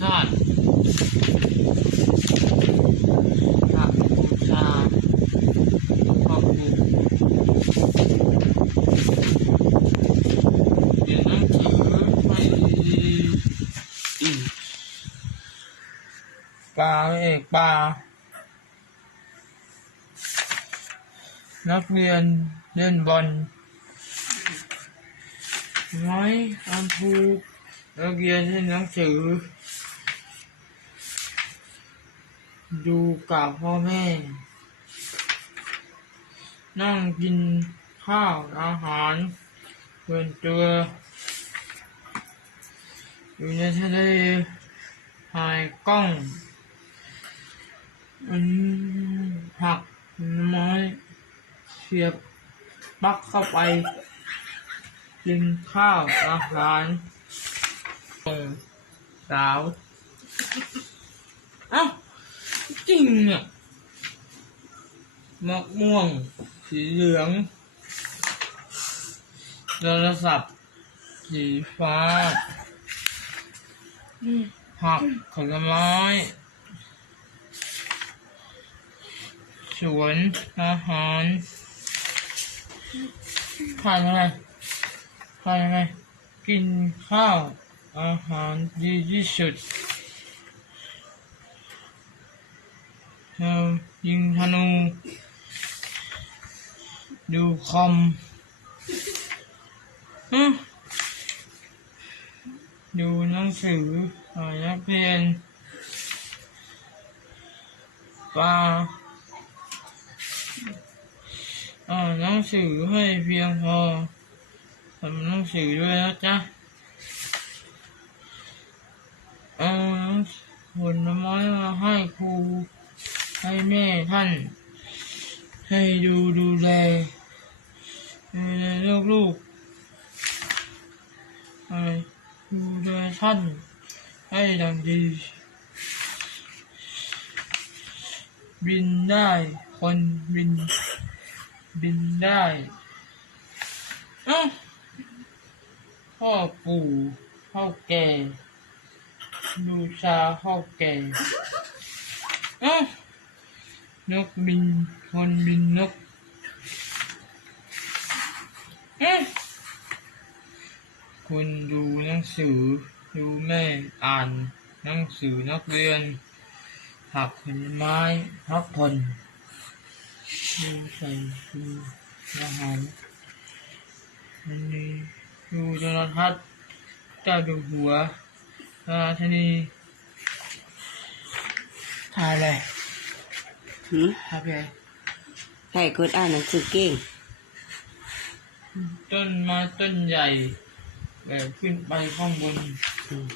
ชาติพระบูชาพระบุเรียนหนังสือไม่ดีอีกปลาเอกปลานักเรียนเล่นบอลไม้อันพูนักเรียนเล่นหนังสือ ดูกับพ่อแม่ นั่งกินข้าวอาหารเพื่อนตัวอยู่ในทะเลถ่ายกล้องอันหักไม้เสียบปักเข้าไป กินข้าวอาหารส่งสาว เอ้า ริงอะมะม่วง สีเหลืองโทรศัพท์สีฟ้าผักผลไม้ สวนอาหารทานอะไรทานอะไรกินข้าว อาหารดีที่สุดเรา ยิงธนู ดูคอมฮึดูหนังสืออ่านนักเรียนปลาอ่านหนังสือให้เพียงพอทำหนังสือด้วยนะจ๊ะเอาผลไม้มาให้ครู ให้แม่ท่าน ให้ดูดูแลดูแลลูกลูกๆให้ดูแลท่าน ให้ดังดี บินได้คนบิน บินได้อ้าพ่อปู่พ่อแก่บูชาพ่อแก่อ้า นกบินคนบินนกเอ้าคุณดูหนังสือ ดูแม่อ่านหนังสือนักเรียน ผักผลไม้พักผ่อนดูใส่ดูอาหารอันนี้ดูโทรทัศน์เจ้าดูหัวราชนีถ่ายอะไร หืมถ่ายไปใครคนอ่านหนังสือเก่ง ต้นไม้ต้นใหญ่แบบขึ้นไปข้างบน อืม